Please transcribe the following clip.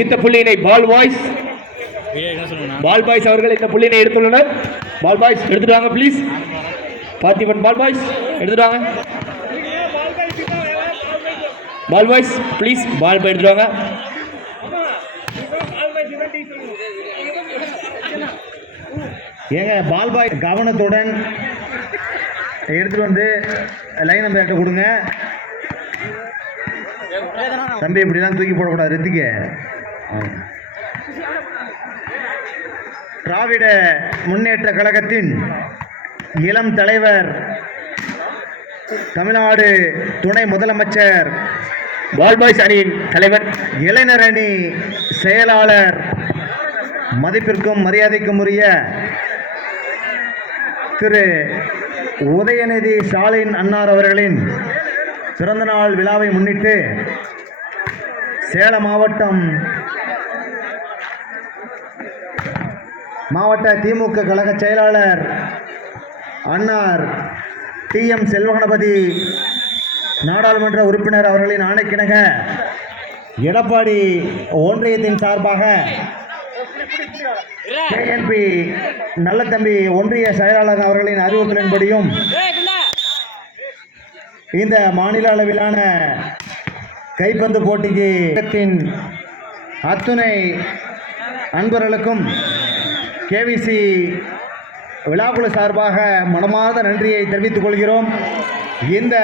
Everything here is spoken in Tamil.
இந்த புள்ளியினை பால் பாய்ஸ் அவர்கள் இந்த புள்ளியினை எடுத்துள்ளனர். பால் பாய்ஸ் எடுத்துட்டு வாங்க ப்ளீஸ். பார்த்திபன் பால் பாய்ஸ் எடுத்துட்டு வாங்க. பால் பாய்ஸ் ப்ளீஸ் பால் போய் எடுத்துட்டு வாங்க. ஏங்க பால் பாய் கவனத்துடன் எடுத்துட்டு வந்து லைன் நம்பர்கிட்ட கொடுங்க. தம்பி இப்படிலாம் தூக்கி போடக்கூடாது. ரித்திக்கு திராவிட முன்னேற்ற கழகத்தின் இளம் தலைவர், தமிழ்நாடு துணை முதலமைச்சர், பால் பாய்ஸ் அணியின் தலைவர், இளைஞர் அணி செயலாளர், மதிப்பிற்கும் மரியாதைக்கும் உரிய திரு உதயநிதி ஸ்டாலின் அன்னார் அவர்களின் பிறந்தநாள் விழாவை முன்னிட்டு சேலம் மாவட்ட திமுக கழக செயலாளர் அன்னார் TM செல்வகணபதி நாடாளுமன்ற உறுப்பினர் அவர்களின் ஆணைக்கிணங்க எடப்பாடி ஒன்றியத்தின் சார்பாக KNP நல்லதம்பி ஒன்றிய செயலாளர் அவர்களின் அறிவுறுத்தலின்படியும் இந்த மாநில அளவிலான கைப்பந்து போட்டிக்கு அத்துணை அன்பர்களுக்கும் KVC விழாக்குழு சார்பாக மனமார்ந்த நன்றியை தெரிவித்துக் கொள்கிறோம். இந்த